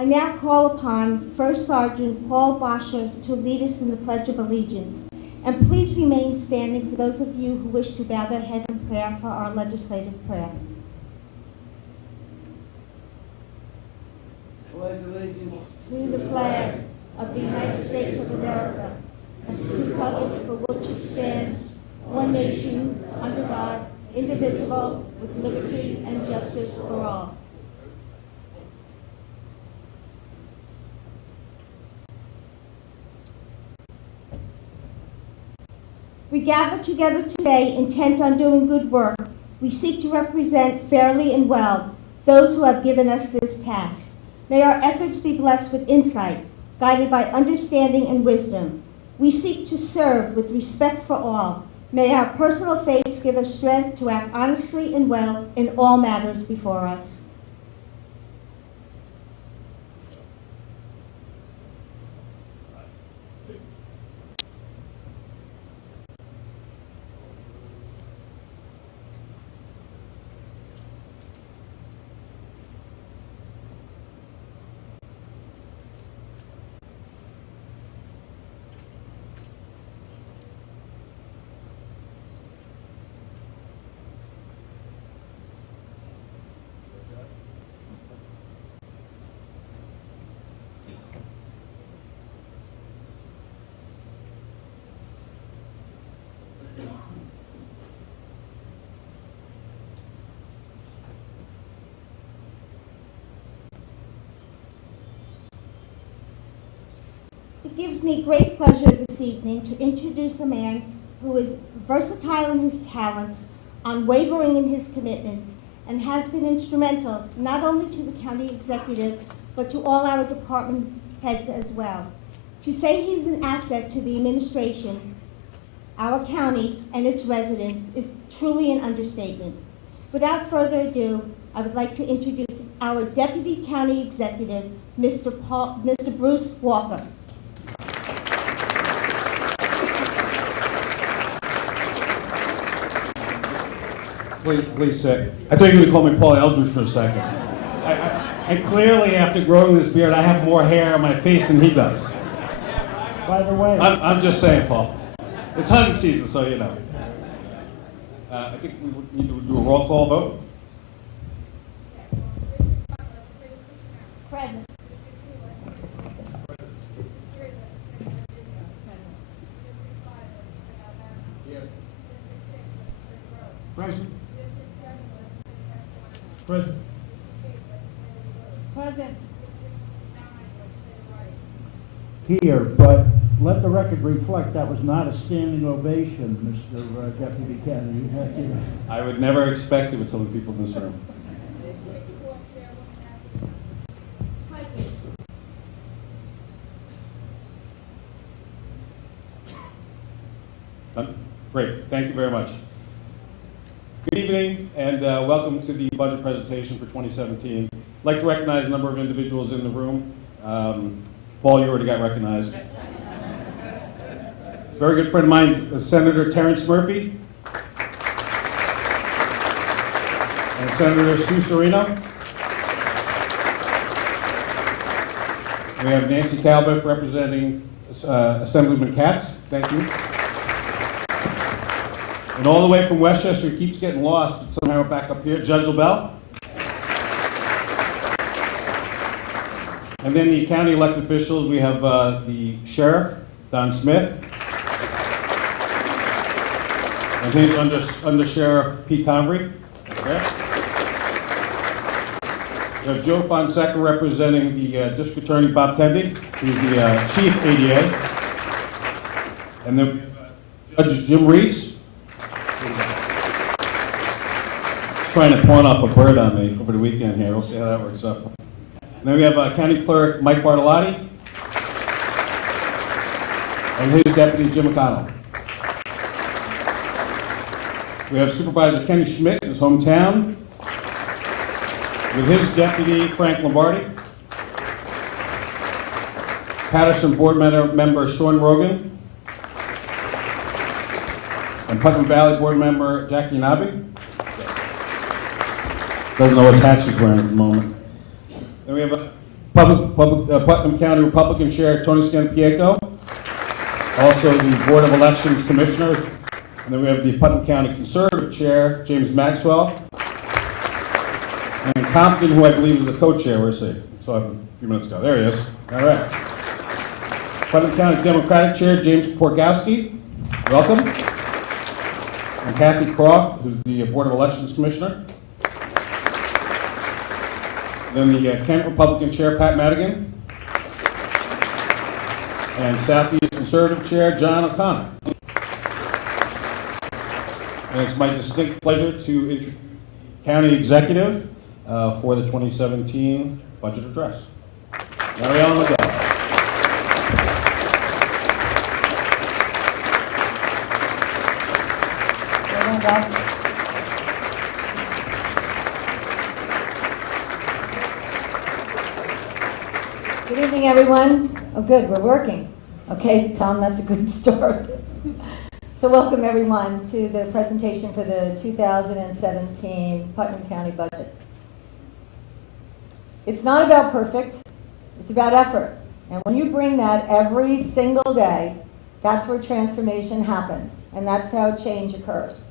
I now call upon First Sergeant Paul Bosher to lead us in the Pledge of Allegiance. And please remain standing for those of you who wish to bow their head in prayer for our legislative prayer. Pledge allegiance To the flag of the United States of America, and to the republic for which it stands, one nation, under God, indivisible, with liberty and justice for all. We gather together today intent on doing good work. We seek to represent fairly and well those who have given us this task. May our efforts be blessed with insight, guided by understanding and wisdom. We seek to serve with respect for all. May our personal faiths give us strength to act honestly and well in all matters before us. It gives me great pleasure this evening to introduce a man who is versatile in his talents, unwavering in his commitments, and has been instrumental not only to the county executive, but to all our department heads as well. To say he's an asset to the administration, our county, and its residents is truly an understatement. Without further ado, I would like to introduce our Deputy County Executive, Mr. Bruce Walker. Please sit. I thought you were going to call me Paul Eldridge for a second. I clearly, after growing this beard, I have more hair on my face than he does. By the way, I'm just saying, Paul. It's hunting season, so you know. I think we need to do a roll call vote. Present. present. Present. Present. Here, but let the record reflect that was not a standing ovation, Mr. Deputy Kennedy. You had to. I would never expect it with some of the people in this room. Done? Great, thank you very much. Good evening and welcome to the budget presentation for 2017. I'd like to recognize a number of individuals in the room. Paul, you already got recognized. Very good friend of mine, Senator Terrence Murphy. And Senator Sue Serino. We have Nancy Talbot representing Assemblyman Katz. Thank you. And all the way from Westchester, he keeps getting lost, but somehow we're back up here, Judge LaBelle. And then the county elected officials, we have the sheriff, Don Smith. And his under Sheriff Pete Convery. Okay. We have Joe Fonseca representing the District Attorney Bob Tendy, who's the Chief ADA. And then we have Judge Jim Reeds. Trying to pawn off a bird on me over the weekend here. We'll see how that works out. And then we have County Clerk Mike Bartolotti and his deputy Jim McConnell. We have Supervisor Kenny Schmidt in his hometown with his deputy Frank Lombardi. Patterson Board member Sean Rogan. And Putnam Valley Board member Jackie Nabi. Doesn't know what hat she's wearing at the moment. Then we have Putnam County Republican Chair Tony Scanapieco, also the Board of Elections Commissioners, and then we have the Putnam County Conservative Chair James Maxwell, and Compton, who I believe is the co-chair. Where's he? Saw him a few minutes ago. There he is. All right. Putnam County Democratic Chair James Porgowski, welcome. And Kathy Croft, who's the Board of Elections Commissioner. Then the Kent Republican Chair Pat Madigan. And Southeast Conservative Chair John O'Connor. And it's my distinct pleasure to introduce the County Executive for the 2017 Budget Address. Mary Ellen McDowell. Good evening, everyone. Oh, good, we're working. Okay, Tom, that's a good start. So welcome, everyone, to the presentation for the 2017 Putnam County budget. It's not about perfect, it's about effort. And when you bring that every single day, that's where transformation happens, and that's how change occurs.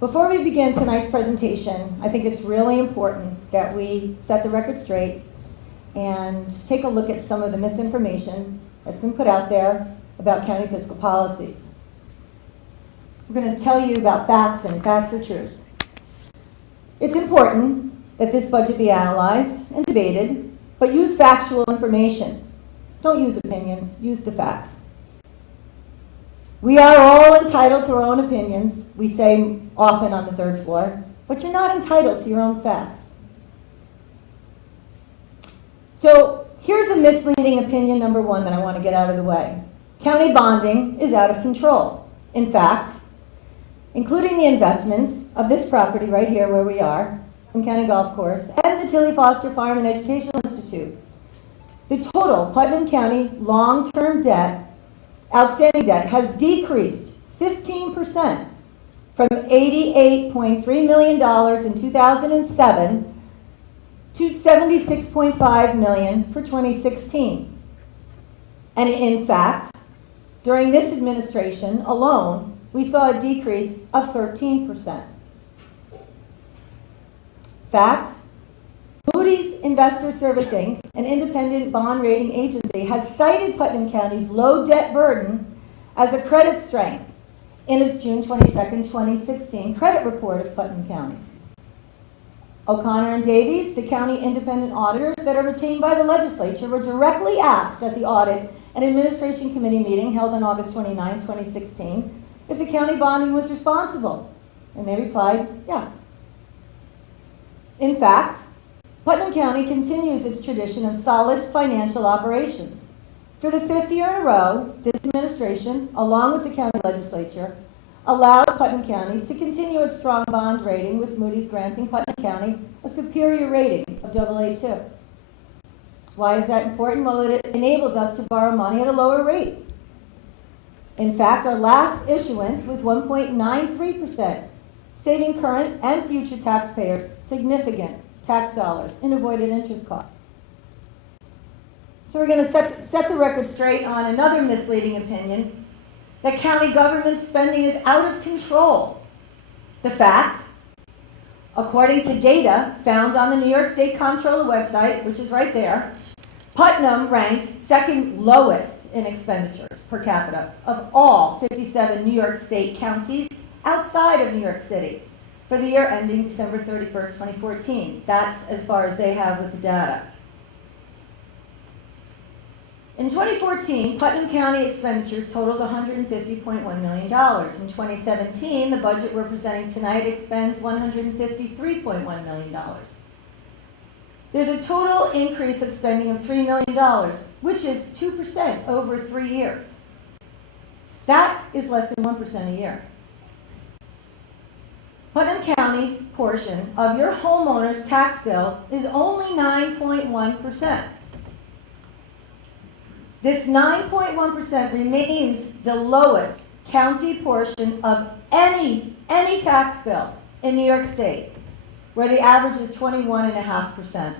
Before we begin tonight's presentation, I think it's really important that we set the record straight and take a look at some of the misinformation that's been put out there about county fiscal policies. We're going to tell you about facts, and facts are truth. It's important that this budget be analyzed and debated, but use factual information. Don't use opinions, use the facts. We are all entitled to our own opinions, we say often on the third floor, but you're not entitled to your own facts. So here's a misleading opinion number one that I want to get out of the way. County bonding is out of control. In fact, including the investments of this property right here where we are, in County Golf Course, and the Tilly Foster Farm and Educational Institute, the total Putnam County long-term debt, outstanding debt, has decreased 15% from $88.3 million in 2007 to $76.5 million for 2016. And in fact, during this administration alone, we saw a decrease of 13%. Fact, Moody's Investor Service Inc., an independent bond rating agency, has cited Putnam County's low debt burden as a credit strength in its June 22, 2016 credit report of Putnam County. O'Connor and Davies, the county independent auditors that are retained by the legislature, were directly asked at the Audit and Administration Committee meeting held on August 29, 2016, if the county bonding was responsible, and they replied, yes. In fact, Putnam County continues its tradition of solid financial operations. For the 5th year in a row, this administration, along with the county legislature, allowed Putnam County to continue its strong bond rating, with Moody's granting Putnam County a superior rating of AA2. Why is that important? Well, it enables us to borrow money at a lower rate. In fact, our last issuance was 1.93%, saving current and future taxpayers significant tax dollars in avoided interest costs. So we're going to set the record straight on another misleading opinion, that county government spending is out of control. The fact, according to data found on the New York State Comptroller website, which is right there, Putnam ranked second lowest in expenditures per capita of all 57 New York State counties outside of New York City for the year ending December 31st, 2014. That's as far as they have with the data. In 2014, Putnam County expenditures totaled $150.1 million. In 2017, the budget we're presenting tonight expends $153.1 million. There's a total increase of spending of $3 million, which is 2% over 3 years. That is less than 1% a year. Putnam County's portion of your homeowner's tax bill is only 9.1%. This 9.1% remains the lowest county portion of any tax bill in New York State, where the average is 21.5%.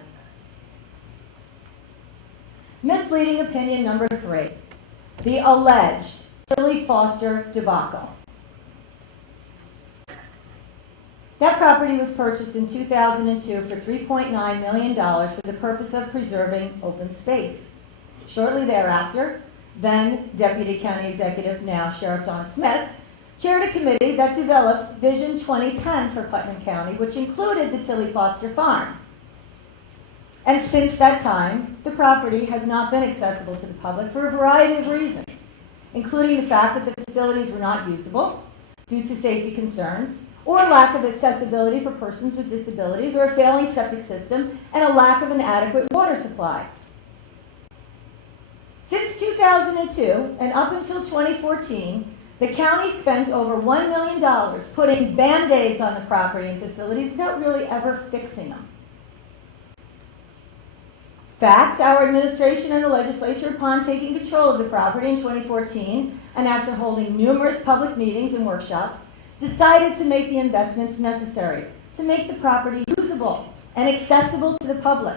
Misleading opinion number 3, the alleged Tilly Foster debacle. That property was purchased in 2002 for $3.9 million for the purpose of preserving open space. Shortly thereafter, then Deputy County Executive, now Sheriff Don Smith, chaired a committee that developed Vision 2010 for Putnam County, which included the Tilly Foster Farm. And since that time, the property has not been accessible to the public for a variety of reasons, including the fact that the facilities were not usable due to safety concerns, or lack of accessibility for persons with disabilities, or a failing septic system, and a lack of an adequate water supply. Since 2002 and up until 2014, the county spent over $1 million putting Band-Aids on the property and facilities without really ever fixing them. In fact, our administration and the legislature, upon taking control of the property in 2014, and after holding numerous public meetings and workshops, decided to make the investments necessary to make the property usable and accessible to the public.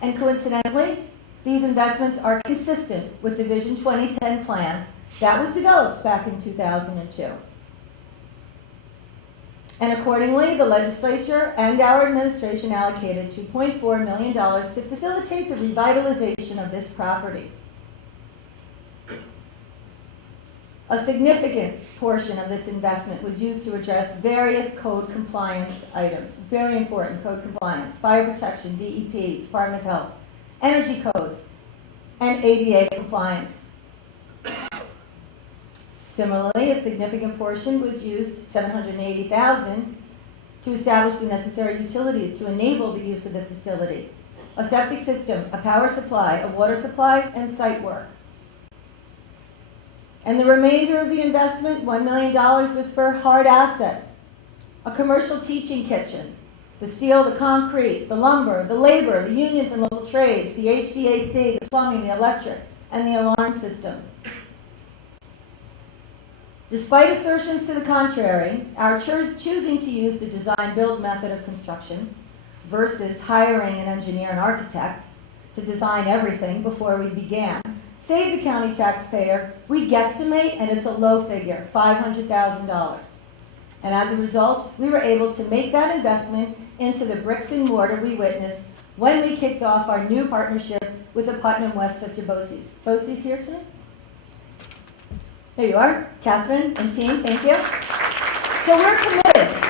And coincidentally, these investments are consistent with the Vision 2010 plan that was developed back in 2002. And accordingly, the legislature and our administration allocated $2.4 million to facilitate the revitalization of this property. A significant portion of this investment was used to address various code compliance items, very important code compliance, fire protection, DEP, Department of Health, energy codes, and ADA compliance. Similarly, a significant portion was used, $780,000, to establish the necessary utilities to enable the use of the facility, a septic system, a power supply, a water supply, and site work. And the remainder of the investment, $1 million, was for hard assets, a commercial teaching kitchen, the steel, the concrete, the lumber, the labor, the unions and local trades, the HVAC, the plumbing, the electric, and the alarm system. Despite assertions to the contrary, our choosing to use the design-build method of construction versus hiring an engineer and architect to design everything before we began saved the county taxpayer, we guesstimate, and it's a low figure, $500,000. And as a result, we were able to make that investment into the bricks and mortar we witnessed when we kicked off our new partnership with the Putnam Westchester BOCES. BOCES here tonight? There you are, Catherine and team, thank you. So we're committed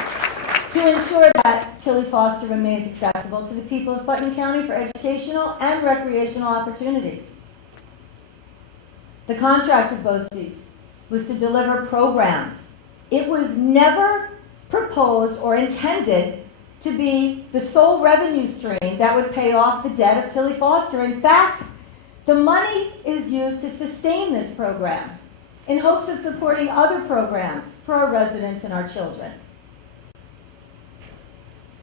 to ensure that Tilly Foster remains accessible to the people of Putnam County for educational and recreational opportunities. The contract with BOCES was to deliver programs. It was never proposed or intended to be the sole revenue stream that would pay off the debt of Tilly Foster. In fact, the money is used to sustain this program in hopes of supporting other programs for our residents and our children.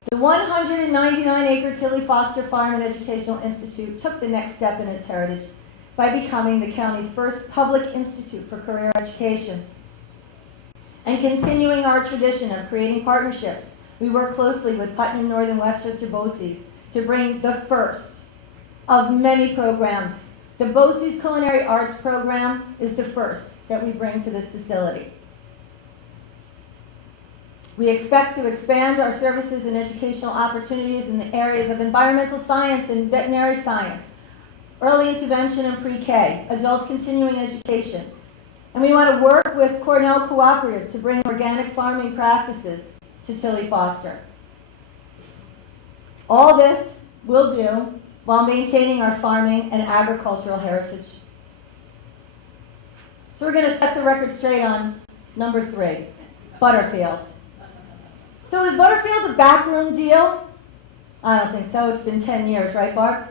The 199-acre Tilly Foster Farm and Educational Institute took the next step in its heritage by becoming the county's first public institute for career education. And continuing our tradition of creating partnerships, we work closely with Putnam Northern Westchester BOCES to bring the first of many programs. The BOCES Culinary Arts Program is the first that we bring to this facility. We expect to expand our services and educational opportunities in the areas of environmental science and veterinary science, early intervention and pre-K, adult continuing education. And we want to work with Cornell Cooperative to bring organic farming practices to Tilly Foster. All this we'll do while maintaining our farming and agricultural heritage. So we're going to set the record straight on number 3, Butterfield. So is Butterfield a backroom deal? I don't think so. It's been 10 years, right, Barb?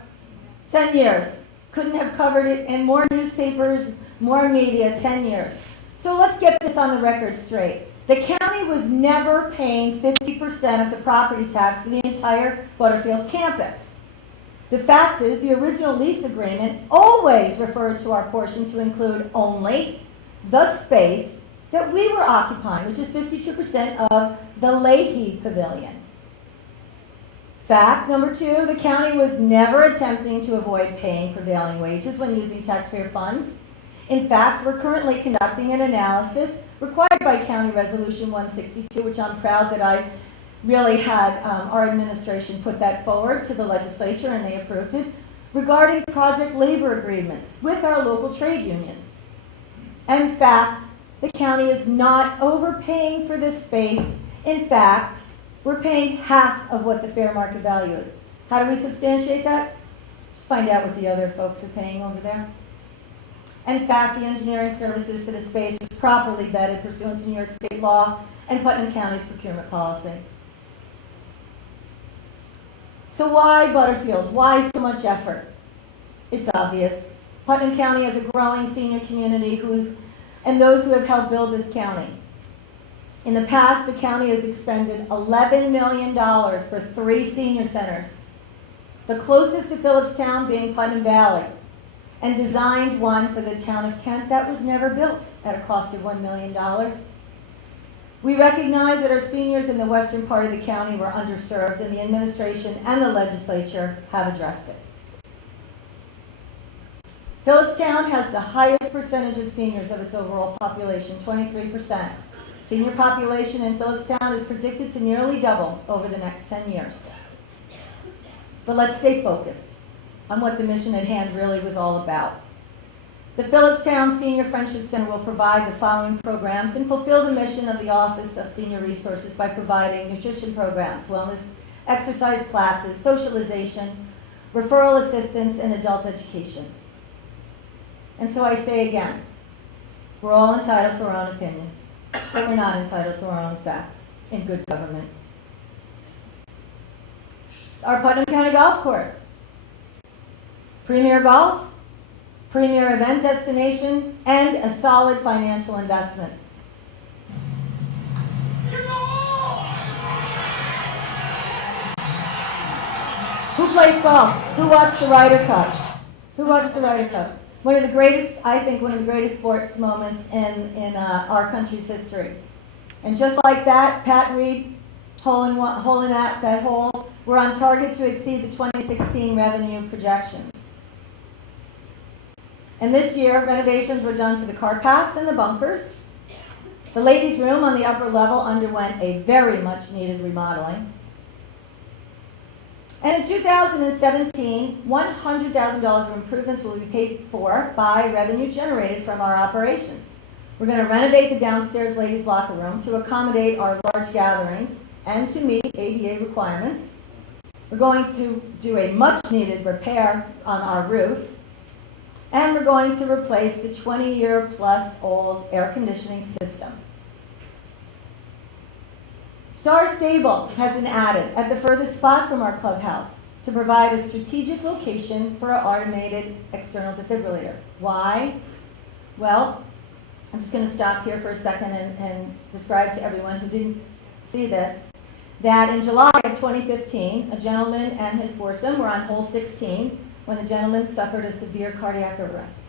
10 years. Couldn't have covered it in more newspapers, more media, 10 years. So let's get this on the record straight. The county was never paying 50% of the property tax for the entire Butterfield campus. The fact is, the original lease agreement always referred to our portion to include only the space that we were occupying, which is 52% of the Leahy Pavilion. Fact number 2, the county was never attempting to avoid paying prevailing wages when using taxpayer funds. In fact, we're currently conducting an analysis required by County Resolution 162, which I'm proud that I really had our administration put that forward to the legislature and they approved it, regarding project labor agreements with our local trade unions. In fact, the county is not overpaying for this space. In fact, we're paying half of what the fair market value is. How do we substantiate that? Just find out what the other folks are paying over there. In fact, the engineering services for the space was properly vetted pursuant to New York State law and Putnam County's procurement policy. So why Butterfield? Why so much effort? It's obvious. Putnam County has a growing senior community and those who have helped build this county. In the past, the county has expended $11 million for 3 senior centers, the closest to Phillipstown being Putnam Valley, and designed one for the town of Kent that was never built at a cost of $1 million. We recognize that our seniors in the western part of the county were underserved, and the administration and the legislature have addressed it. Phillipstown has the highest percentage of seniors of its overall population, 23%. Senior population in Phillipstown is predicted to nearly double over the next 10 years. But let's stay focused on what the mission at hand really was all about. The Phillipstown Senior Friendship Center will provide the following programs and fulfill the mission of the Office of Senior Resources by providing nutrition programs, wellness, exercise classes, socialization, referral assistance, and adult education. And so I say again, we're all entitled to our own opinions, but we're not entitled to our own facts in good government. Our Putnam County Golf Course. Premier golf, premier event destination, and a solid financial investment. Who plays golf? Who watched the Ryder Cup? Who watched the Ryder Cup? One of the greatest sports moments in our country's history. And just like that, Pat Reed, hole in that hole, we're on target to exceed the 2016 revenue projections. And this year, renovations were done to the car paths and the bunkers. The ladies' room on the upper level underwent a very much needed remodeling. And in 2017, $100,000 of improvements will be paid for by revenue generated from our operations. We're going to renovate the downstairs ladies' locker room to accommodate our large gatherings and to meet ADA requirements. We're going to do a much-needed repair on our roof. And we're going to replace the 20-year-plus old air conditioning system. Star Stable has been added at the furthest spot from our clubhouse to provide a strategic location for our automated external defibrillator. Why? Well, I'm just going to stop here for a second and describe to everyone who didn't see this, that in July of 2015, a gentleman and his foursome were on hole 16 when the gentleman suffered a severe cardiac arrest.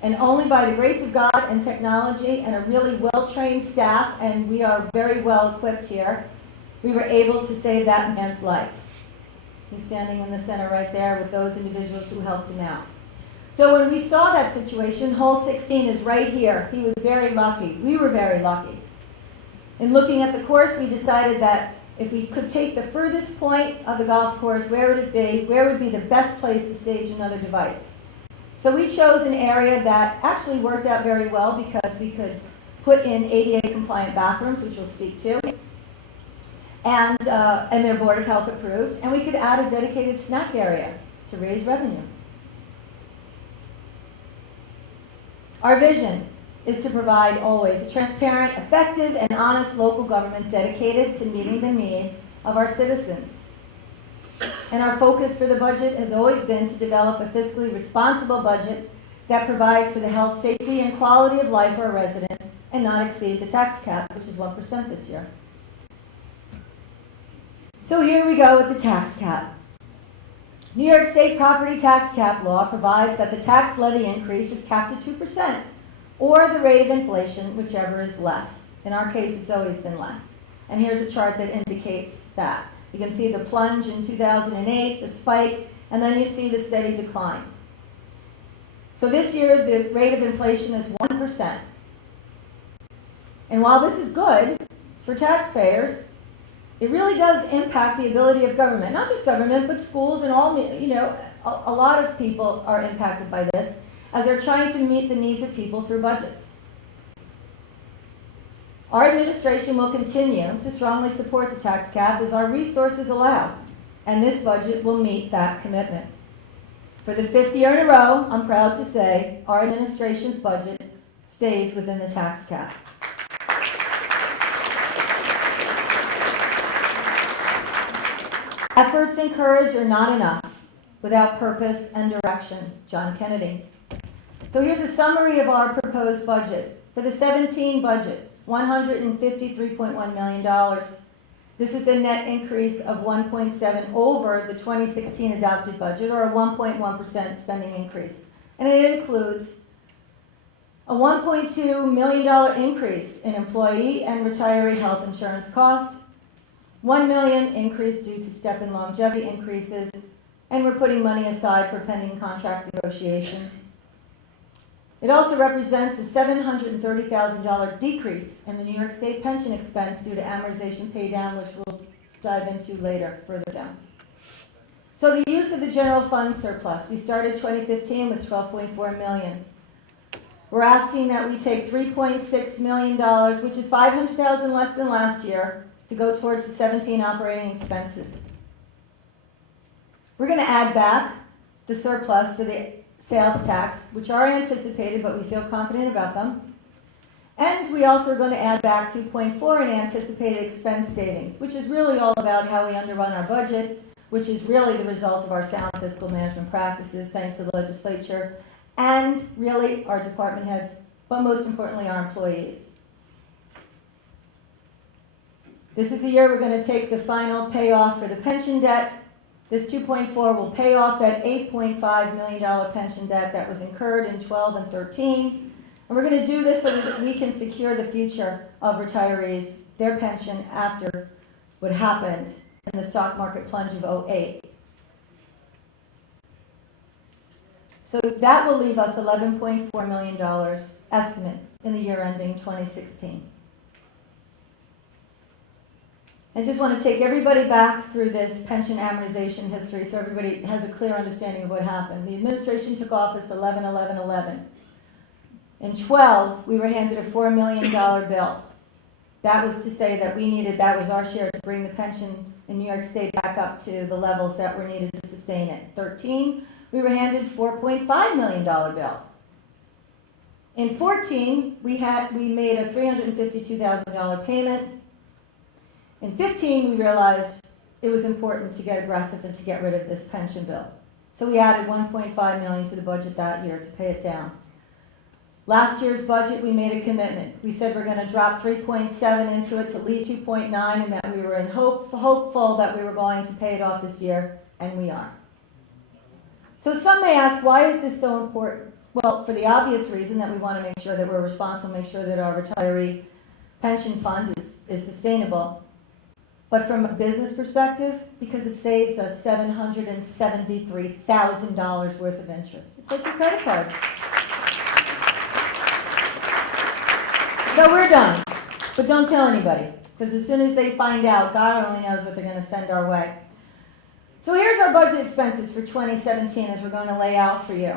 And only by the grace of God and technology and a really well-trained staff, and we are very well equipped here, we were able to save that man's life. He's standing in the center right there with those individuals who helped him out. So when we saw that situation, hole 16 is right here. He was very lucky. We were very lucky. In looking at the course, we decided that if we could take the furthest point of the golf course, where would it be? Where would be the best place to stage another device? So we chose an area that actually worked out very well because we could put in ADA-compliant bathrooms, which we'll speak to, and they're Board of Health approved, and we could add a dedicated snack area to raise revenue. Our vision is to provide always a transparent, effective, and honest local government dedicated to meeting the needs of our citizens. And our focus for the budget has always been to develop a fiscally responsible budget that provides for the health, safety, and quality of life for our residents and not exceed the tax cap, which is 1% this year. So here we go with the tax cap. New York State property tax cap law provides that the tax levy increase is capped at 2%, or the rate of inflation, whichever is less. In our case, it's always been less. And here's a chart that indicates that. You can see the plunge in 2008, the spike, and then you see the steady decline. So this year, the rate of inflation is 1%. And while this is good for taxpayers, it really does impact the ability of government, not just government, but schools and all, a lot of people are impacted by this as they're trying to meet the needs of people through budgets. Our administration will continue to strongly support the tax cap as our resources allow, and this budget will meet that commitment. For the 5th year in a row, I'm proud to say our administration's budget stays within the tax cap. Efforts and courage are not enough without purpose and direction. John Kennedy. So here's a summary of our proposed budget. For the 17 budget, $153.1 million. This is a net increase of 1.7 over the 2016 adopted budget, or a 1.1% spending increase. And it includes a $1.2 million increase in employee and retiree health insurance costs, $1 million increase due to step and longevity increases, and we're putting money aside for pending contract negotiations. It also represents a $730,000 decrease in the New York State pension expense due to amortization pay down, which we'll dive into later, further down. So the use of the general fund surplus. We started 2015 with $12.4 million. We're asking that we take $3.6 million, which is $500,000 less than last year, to go towards the 17 operating expenses. We're going to add back the surplus for the sales tax, which are anticipated, but we feel confident about them. And we also are going to add back 2.4 in anticipated expense savings, which is really all about how we underrun our budget, which is really the result of our sound fiscal management practices, thanks to the legislature, and really our department heads, but most importantly our employees. This is the year we're going to take the final payoff for the pension debt. This 2.4 will pay off that $8.5 million pension debt that was incurred in 12 and 13. And we're going to do this so that we can secure the future of retirees, their pension after what happened in the stock market plunge of 2008. So that will leave us $11.4 million estimate in the year ending 2016. I just want to take everybody back through this pension amortization history so everybody has a clear understanding of what happened. The administration took office 11/11/11. In 12, we were handed a $4 million bill. That was to say that that was our share to bring the pension in New York State back up to the levels that were needed to sustain it. 13, we were handed a $4.5 million bill. In 14, we made a $352,000 payment. In 15, we realized it was important to get aggressive and to get rid of this pension bill. So we added $1.5 million to the budget that year to pay it down. Last year's budget, we made a commitment. We said we're going to drop 3.7 into it to leave 2.9, and that we were hopeful that we were going to pay it off this year, and we are. So some may ask, why is this so important? Well, for the obvious reason that we want to make sure that we're responsible, make sure that our retiree pension fund is sustainable. But from a business perspective, because it saves us $773,000 worth of interest. It's like your credit card. So we're done. But don't tell anybody, because as soon as they find out, God only knows what they're going to send our way. So here's our budget expenses for 2017 as we're going to lay out for you.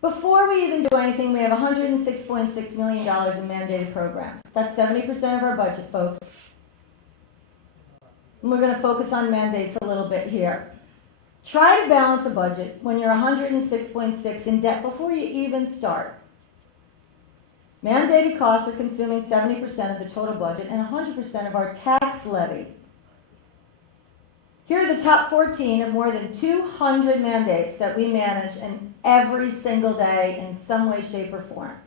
Before we even do anything, we have $106.6 million in mandated programs. That's 70% of our budget, folks. And we're going to focus on mandates a little bit here. Try to balance a budget when you're 106.6 in debt before you even start. Mandated costs are consuming 70% of the total budget and 100% of our tax levy. Here are the top 14 of more than 200 mandates that we manage in every single day in some way, shape, or form.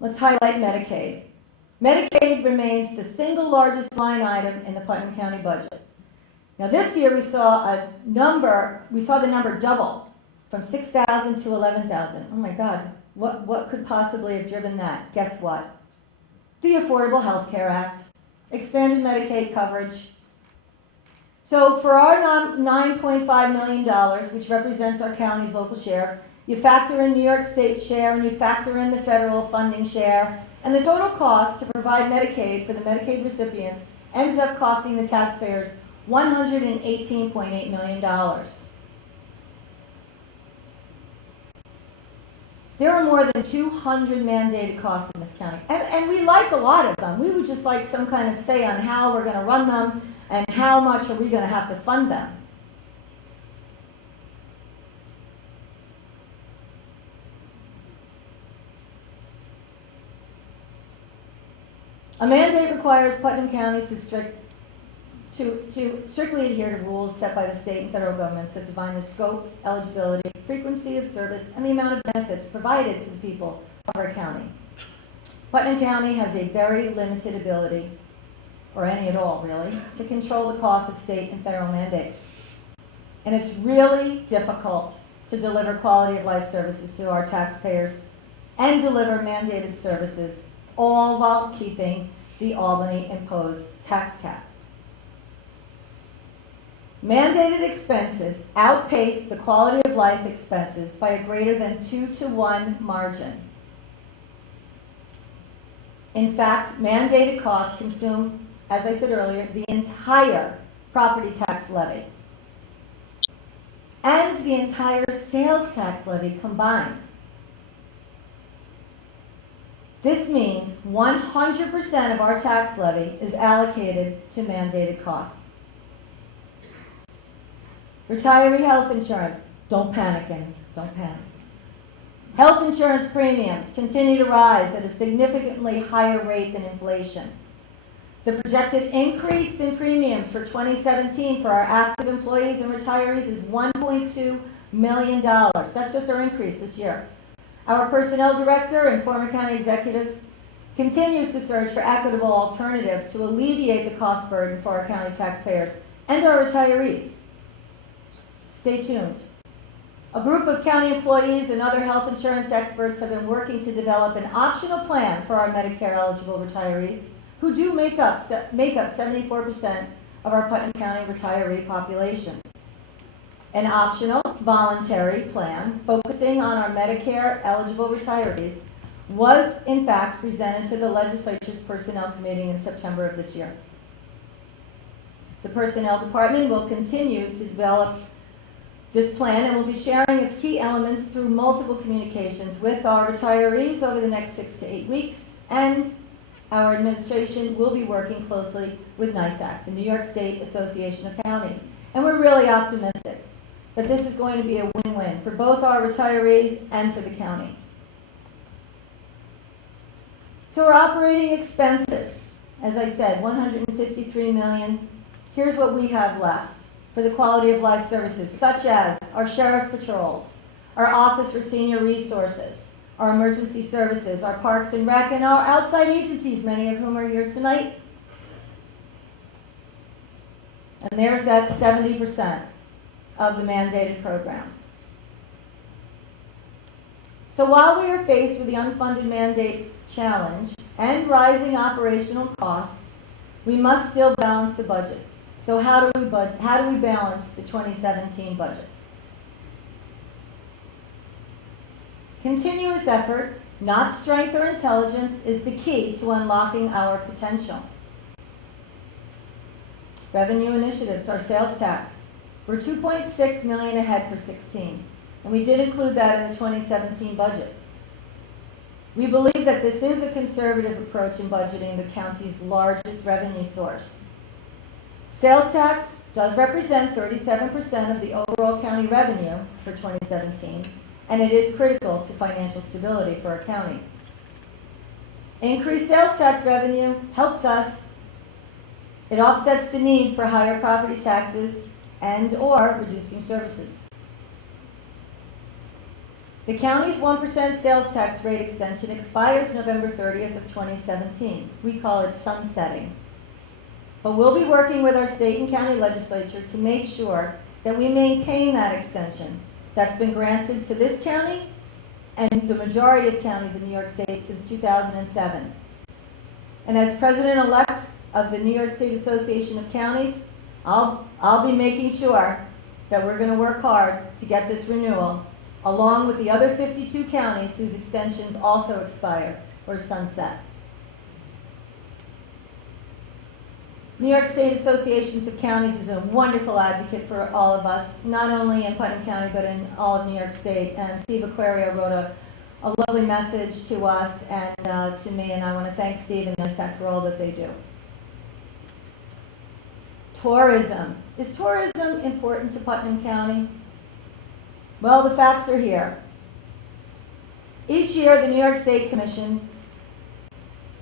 Let's highlight Medicaid. Medicaid remains the single largest line item in the Putnam County budget. Now this year we saw the number double from 6,000 to 11,000. Oh my God, what could possibly have driven that? Guess what? The Affordable Health Care Act, expanded Medicaid coverage. So for our $9.5 million, which represents our county's local share, you factor in New York State share and you factor in the federal funding share, and the total cost to provide Medicaid for the Medicaid recipients ends up costing the taxpayers $118.8 million. There are more than 200 mandated costs in this county, and we like a lot of them. We would just like some kind of say on how we're going to run them and how much are we going to have to fund them. A mandate requires Putnam County to strictly adhere to rules set by the state and federal governments that define the scope, eligibility, frequency of service, and the amount of benefits provided to the people of our county. Putnam County has a very limited ability, or any at all really, to control the cost of state and federal mandates. And it's really difficult to deliver quality of life services to our taxpayers and deliver mandated services, all while keeping the Albany imposed tax cap. Mandated expenses outpace the quality of life expenses by a greater than 2-to-1 margin. In fact, mandated costs consume, as I said earlier, the entire property tax levy and the entire sales tax levy combined. This means 100% of our tax levy is allocated to mandated costs. Retiree health insurance, don't panic. Health insurance premiums continue to rise at a significantly higher rate than inflation. The projected increase in premiums for 2017 for our active employees and retirees is $1.2 million. That's just our increase this year. Our personnel director and former county executive continues to search for equitable alternatives to alleviate the cost burden for our county taxpayers and our retirees. Stay tuned. A group of county employees and other health insurance experts have been working to develop an optional plan for our Medicare-eligible retirees who do make up 74% of our Putnam County retiree population. An optional, voluntary plan focusing on our Medicare-eligible retirees was, in fact, presented to the legislature's Personnel Committee in September of this year. The Personnel Department will continue to develop this plan and will be sharing its key elements through multiple communications with our retirees over the next 6 to 8 weeks, and our administration will be working closely with NYSAC, the New York State Association of Counties. And we're really optimistic that this is going to be a win-win for both our retirees and for the county. So our operating expenses, as I said, $153 million. Here's what we have left for the quality of life services, such as our sheriff patrols, our office for senior resources, our emergency services, our parks and rec, and our outside agencies, many of whom are here tonight. And there's that 70% of the mandated programs. So while we are faced with the unfunded mandate challenge and rising operational costs, we must still balance the budget. So how do we balance the 2017 budget? Continuous effort, not strength or intelligence, is the key to unlocking our potential. Revenue initiatives, our sales tax. We're $2.6 million ahead for 16, and we did include that in the 2017 budget. We believe that this is a conservative approach in budgeting the county's largest revenue source. Sales tax does represent 37% of the overall county revenue for 2017, and it is critical to financial stability for our county. Increased sales tax revenue helps us. It offsets the need for higher property taxes and/or reducing services. The county's 1% sales tax rate extension expires November 30th of 2017. We call it sunsetting. But we'll be working with our state and county legislature to make sure that we maintain that extension that's been granted to this county and the majority of counties in New York State since 2007. And as president-elect of the New York State Association of Counties, I'll be making sure that we're gonna work hard to get this renewal, along with the other 52 counties whose extensions also expire or sunset. New York State Associations of Counties is a wonderful advocate for all of us, not only in Putnam County, but in all of New York State. And Steve Aquario wrote a lovely message to us and to me, and I want to thank Steve and NISAC for all that they do. Tourism. Is tourism important to Putnam County? Well, the facts are here. Each year, the New York State Commission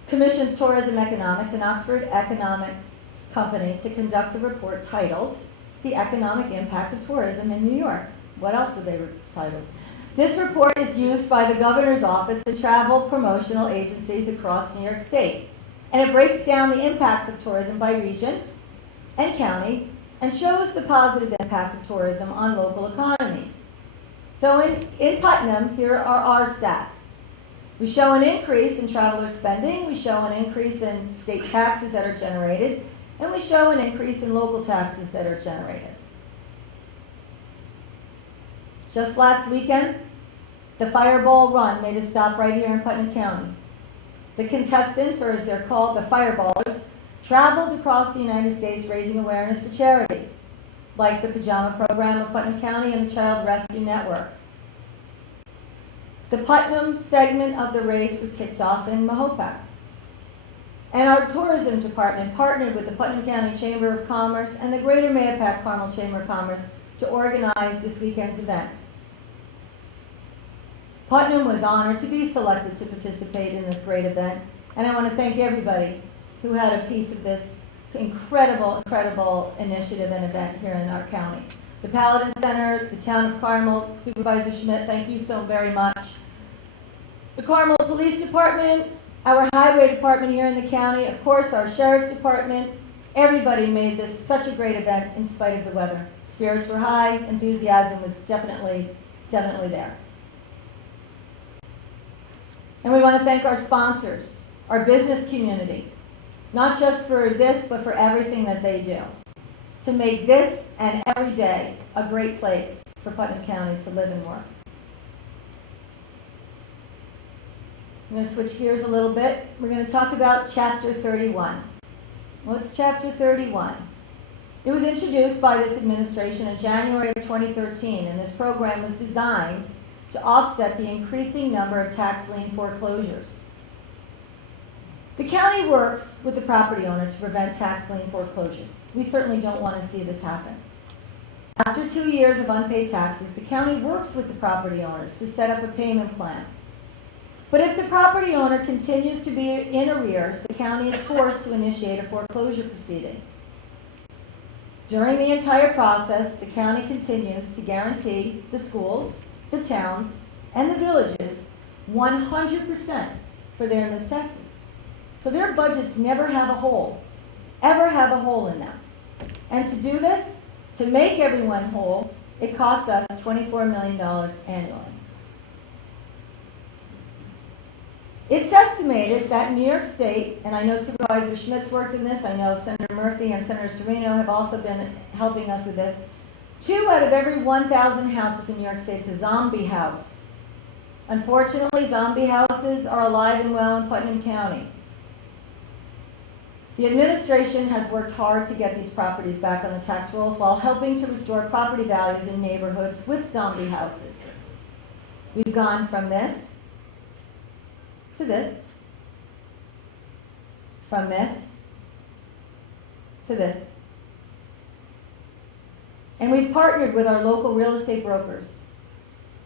commissions Tourism Economics, an Oxford economics company, to conduct a report titled The Economic Impact of Tourism in New York. What else would they title? This report is used by the governor's office and travel promotional agencies across New York State. And it breaks down the impacts of tourism by region and county and shows the positive impact of tourism on local economies. So in Putnam, here are our stats. We show an increase in traveler spending, we show an increase in state taxes that are generated, and we show an increase in local taxes that are generated. Just last weekend, the Fireball Run made a stop right here in Putnam County. The contestants, or as they're called, the Fireballers, traveled across the United States raising awareness for charities, like the Pajama Program of Putnam County and the Child Rescue Network. The Putnam segment of the race was kicked off in Mahopac. And our tourism department partnered with the Putnam County Chamber of Commerce and the Greater Mahopac Carmel Chamber of Commerce to organize this weekend's event. Putnam was honored to be selected to participate in this great event, and I want to thank everybody who had a piece of this incredible initiative and event here in our county. The Paladin Center, the Town of Carmel, Supervisor Schmidt, thank you so very much. The Carmel Police Department, our Highway Department here in the county, of course our Sheriff's Department, everybody made this such a great event in spite of the weather. Spirits were high, enthusiasm was definitely there. And we want to thank our sponsors, our business community, not just for this, but for everything that they do to make this and every day a great place for Putnam County to live and work. I'm going to switch gears a little bit. We're going to talk about Chapter 31. What's Chapter 31? It was introduced by this administration in January of 2013, and this program was designed to offset the increasing number of tax lien foreclosures. The county works with the property owner to prevent tax lien foreclosures. We certainly don't want to see this happen. After 2 years of unpaid taxes, the county works with the property owners to set up a payment plan. But if the property owner continues to be in arrears, the county is forced to initiate a foreclosure proceeding. During the entire process, the county continues to guarantee the schools, the towns, and the villages 100% for their missed taxes. So their budgets never have a hole, ever have a hole in them. And to do this, to make everyone whole, it costs us $24 million annually. It's estimated that New York State, and I know Supervisor Schmidt's worked in this, I know Senator Murphy and Senator Serino have also been helping us with this. 2 out of every 1,000 houses in New York State is a zombie house. Unfortunately, zombie houses are alive and well in Putnam County. The administration has worked hard to get these properties back on the tax rolls while helping to restore property values in neighborhoods with zombie houses. We've gone from this to this, from this to this. And we've partnered with our local real estate brokers.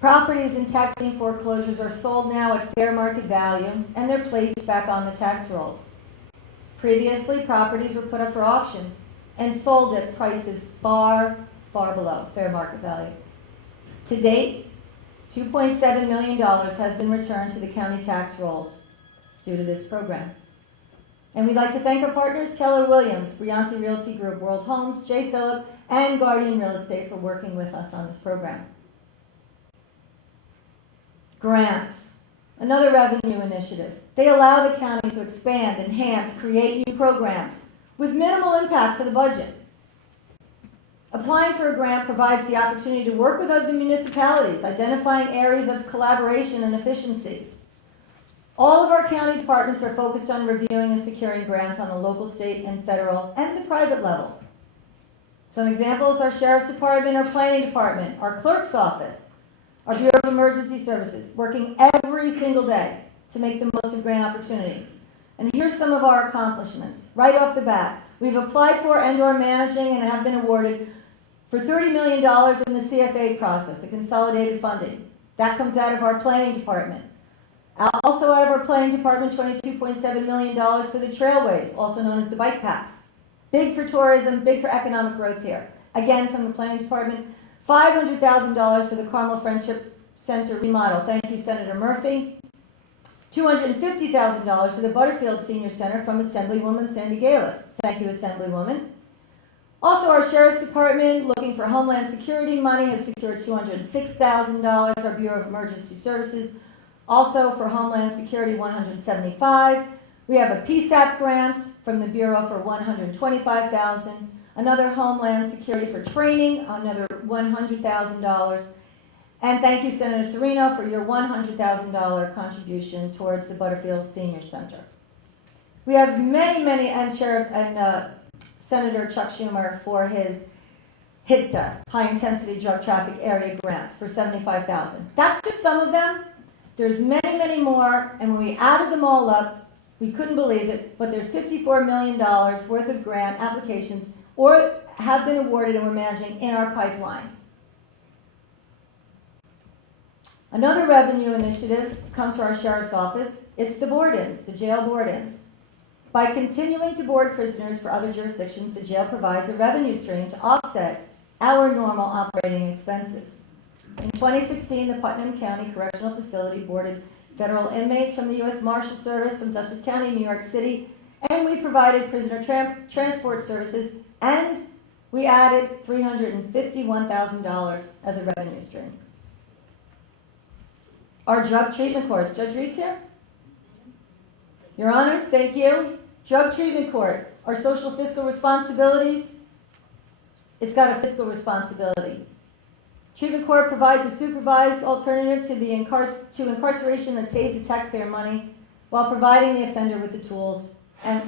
Properties in tax lien foreclosures are sold now at fair market value, and they're placed back on the tax rolls. Previously, properties were put up for auction and sold at prices far, far below fair market value. To date, $2.7 million has been returned to the county tax rolls due to this program. And we'd like to thank our partners, Keller Williams, Brianti Realty Group, World Homes, J. Phillip, and Guardian Real Estate for working with us on this program. Grants, another revenue initiative. They allow the county to expand, enhance, create new programs with minimal impact to the budget. Applying for a grant provides the opportunity to work with other municipalities, identifying areas of collaboration and efficiencies. All of our county departments are focused on reviewing and securing grants on the local, state, and federal, and the private level. Some examples: our Sheriff's Department, our Planning Department, our Clerk's Office, our Bureau of Emergency Services, working every single day to make the most of grant opportunities. And here's some of our accomplishments. Right off the bat, we've applied for and are managing and have been awarded for $30 million in the CFA process, the consolidated funding. That comes out of our Planning Department. Also out of our Planning Department, $22.7 million for the trailways, also known as the bike paths. Big for tourism, big for economic growth here. Again, from the Planning Department, $500,000 for the Carmel Friendship Center remodel. Thank you, Senator Murphy. $250,000 for the Butterfield Senior Center from Assemblywoman Sandy Galiff. Thank you, Assemblywoman. Also, our Sheriff's Department, looking for Homeland Security money, has secured $206,000. Our Bureau of Emergency Services, also for Homeland Security, $175,000. We have a PSAP grant from the Bureau for $125,000. Another Homeland Security for training, another $100,000. And thank you, Senator Serino, for your $100,000 contribution towards the Butterfield Senior Center. We have many, and Sheriff and Senator Chuck Schumer for his HIDTA, High Intensity Drug Traffic Area Grant, for $75,000. That's just some of them. There's many more, and when we added them all up, we couldn't believe it, but there's $54 million worth of grant applications or have been awarded and we're managing in our pipeline. Another revenue initiative comes from our Sheriff's Office. It's the board-ins, the jail board-ins. By continuing to board prisoners for other jurisdictions, the jail provides a revenue stream to offset our normal operating expenses. In 2016, the Putnam County Correctional Facility boarded federal inmates from the U.S. Marshal Service from Dutchess County, New York City, and we provided prisoner transport services, and we added $351,000 as a revenue stream. Our drug treatment courts. Judge Reed's here? Your Honor, thank you. Drug treatment court. Our social fiscal responsibilities. It's got a fiscal responsibility. Treatment court provides a supervised alternative to incarceration that saves the taxpayer money while providing the offender with the tools and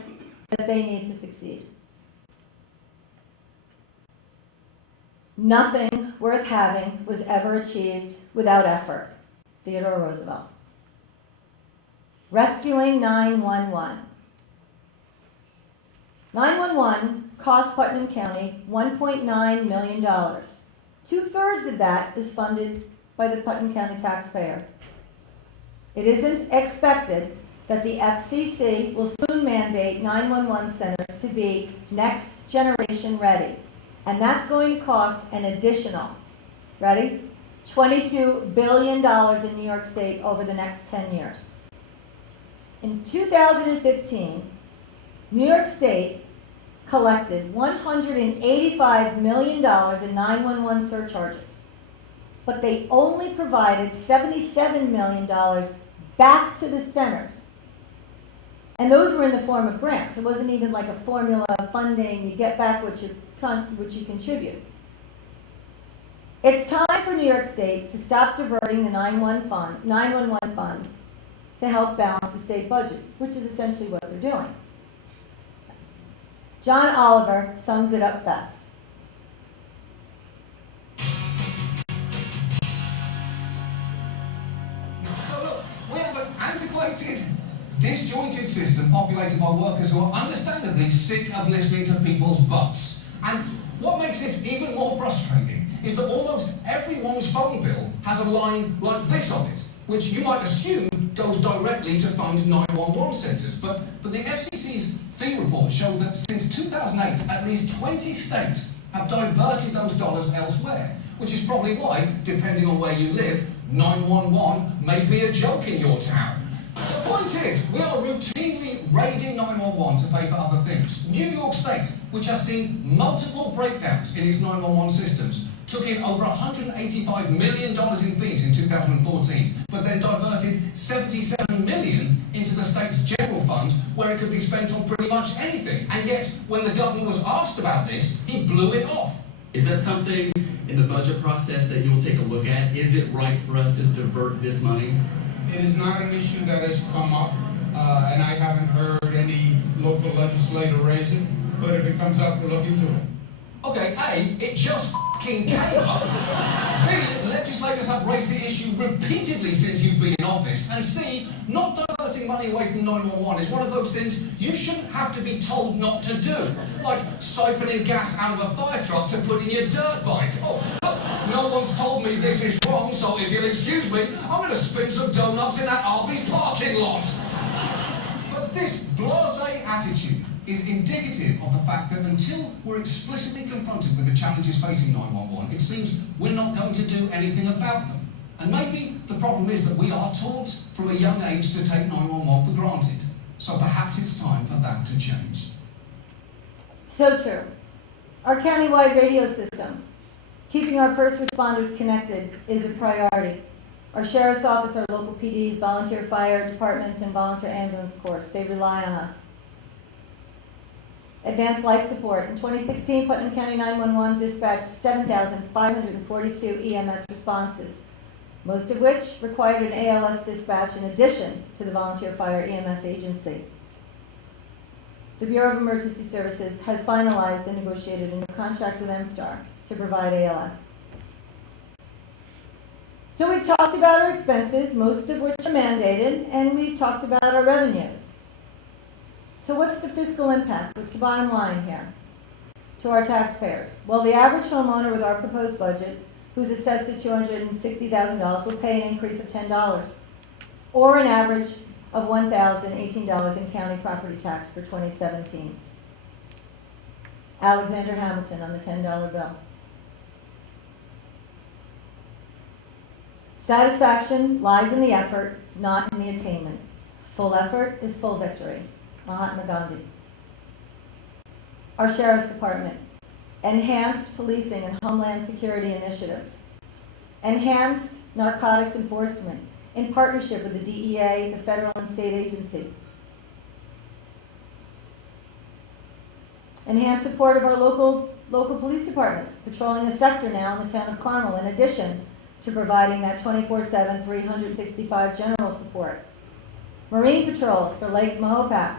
that they need to succeed. Nothing worth having was ever achieved without effort. Theodore Roosevelt. Rescuing 911. 911 cost Putnam County $1.9 million. 2/3 of that is funded by the Putnam County taxpayer. It isn't expected that the FCC will soon mandate 911 centers to be next generation ready. And that's going to cost an additional, ready? $22 billion in New York State over the next 10 years. In 2015, New York State collected $185 million in 911 surcharges, but they only provided $77 million back to the centers. And those were in the form of grants. It wasn't even like a formula of funding, you get back what you contribute. It's time for New York State to stop diverting the 911 funds to help balance the state budget, which is essentially what they're doing. John Oliver sums it up best. So look, we have an antiquated, disjointed system populated by workers who are understandably sick of listening to people's butts. And what makes this even more frustrating is that almost everyone's phone bill has a line like this on it, which you might assume goes directly to fund 911 centres. But the FCC's fee report showed that since 2008, at least 20 states have diverted those dollars elsewhere, which is probably why, depending on where you live, 911 may be a joke in your town. The point is, we are routinely raiding 911 to pay for other things. New York State, which has seen multiple breakdowns in its 911 systems, took in over $185 million in fees in 2014, but then diverted $77 million into the state's general fund, where it could be spent on pretty much anything. And yet, when the governor was asked about this, he blew it off. Is that something in the budget process that you will take a look at? Is it right for us to divert this money? It is not an issue that has come up, and I haven't heard any local legislator raise it, but if it comes up, we'll look into it. Okay, A, it just f***ing came up. B, legislators have raised the issue repeatedly since you've been in office. And C, not diverting money away from 911 is one of those things you shouldn't have to be told not to do. Like siphoning gas out of a fire truck to put in your dirt bike. Oh, no one's told me this is wrong, so if you'll excuse me, I'm going to spin some donuts in that Arby's parking lot. But this blasé attitude is indicative of the fact that until we're explicitly confronted with the challenges facing 911, it seems we're not going to do anything about them. And maybe the problem is that we are taught from a young age to take 911 for granted. So perhaps it's time for that to change. So true. Our countywide radio system, keeping our first responders connected, is a priority. Our sheriff's office, our local PDs, volunteer fire departments, and volunteer ambulance corps, they rely on us. Advanced life support. In 2016, Putnam County 911 dispatched 7,542 EMS responses, most of which required an ALS dispatch in addition to the volunteer fire EMS agency. The Bureau of Emergency Services has finalized and negotiated a new contract with MSTAR to provide ALS. So we've talked about our expenses, most of which are mandated, and we've talked about our revenues. So what's the fiscal impact? What's the bottom line here to our taxpayers? Well, the average homeowner with our proposed budget, who's assessed at $260,000, will pay an increase of $10, or an average of $1,018 in county property tax for 2017. Alexander Hamilton on the $10 bill. Satisfaction lies in the effort, not in the attainment. Full effort is full victory. Mahatma Gandhi. Our Sheriff's Department. Enhanced policing and homeland security initiatives. Enhanced narcotics enforcement in partnership with the DEA, the federal and state agency. Enhanced support of our local police departments, patrolling a sector now in the town of Carmel, in addition to providing that 24/7, 365 general support. Marine patrols for Lake Mahopac,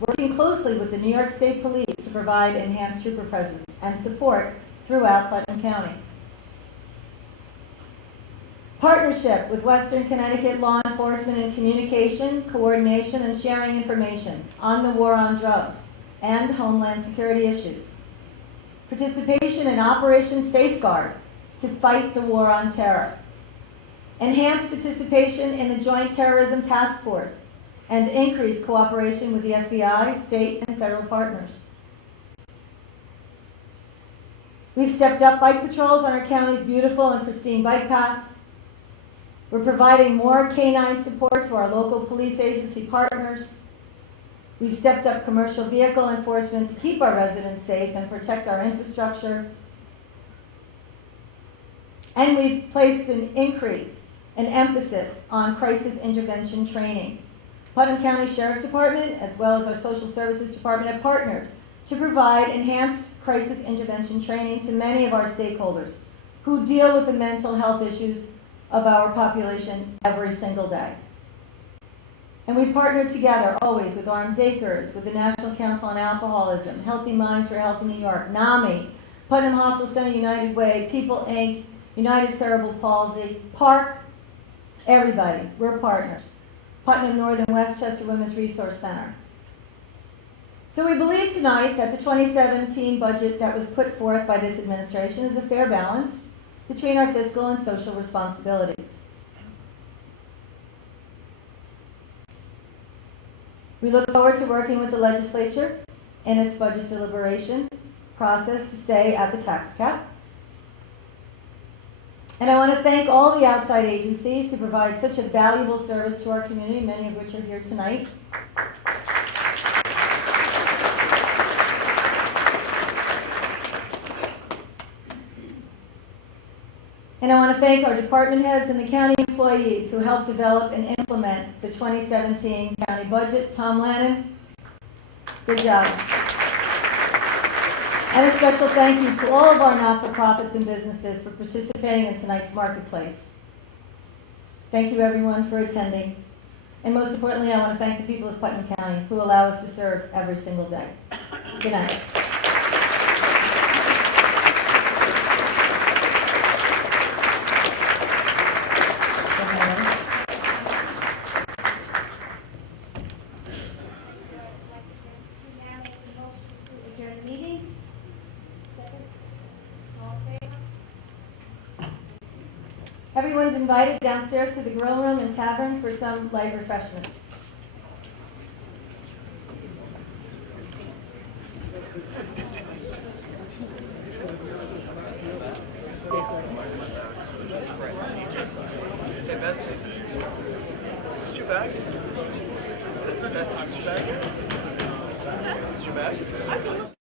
working closely with the New York State Police to provide enhanced trooper presence and support throughout Putnam County. Partnership with Western Connecticut law enforcement in communication, coordination, and sharing information on the war on drugs and homeland security issues. Participation in Operation Safeguard to fight the war on terror. Enhanced participation in the Joint Terrorism Task Force and increased cooperation with the FBI, state, and federal partners. We've stepped up bike patrols on our county's beautiful and pristine bike paths. We're providing more canine support to our local police agency partners. We've stepped up commercial vehicle enforcement to keep our residents safe and protect our infrastructure. And we've placed an increase, an emphasis on crisis intervention training. Putnam County Sheriff's Department, as well as our Social Services Department, have partnered to provide enhanced crisis intervention training to many of our stakeholders who deal with the mental health issues of our population every single day. And we partner together always with Arms Acres, with the National Council on Alcoholism, Healthy Minds for Healthy New York, NAMI, Putnam Hospital Center United Way, People Inc., United Cerebral Palsy, PARC, everybody, we're partners. Putnam Northern Westchester Women's Resource Center. So we believe tonight that the 2017 budget that was put forth by this administration is a fair balance between our fiscal and social responsibilities. We look forward to working with the legislature in its budget deliberation process to stay at the tax cap. And I want to thank all the outside agencies who provide such a valuable service to our community, many of which are here tonight. And I want to thank our department heads and the county employees who helped develop and implement the 2017 county budget. Tom Lannon, good job. And a special thank you to all of our not-for-profits and businesses for participating in tonight's marketplace. Thank you everyone for attending. And most importantly, I want to thank the people of Putnam County who allow us to serve every single day. Good night. Now make a motion to adjourn the meeting. Second. All in favor? Everyone's invited downstairs to the grill room and tavern for some light refreshments. Hey, Beth, is your bag? Beth, is your bag? Is your bag?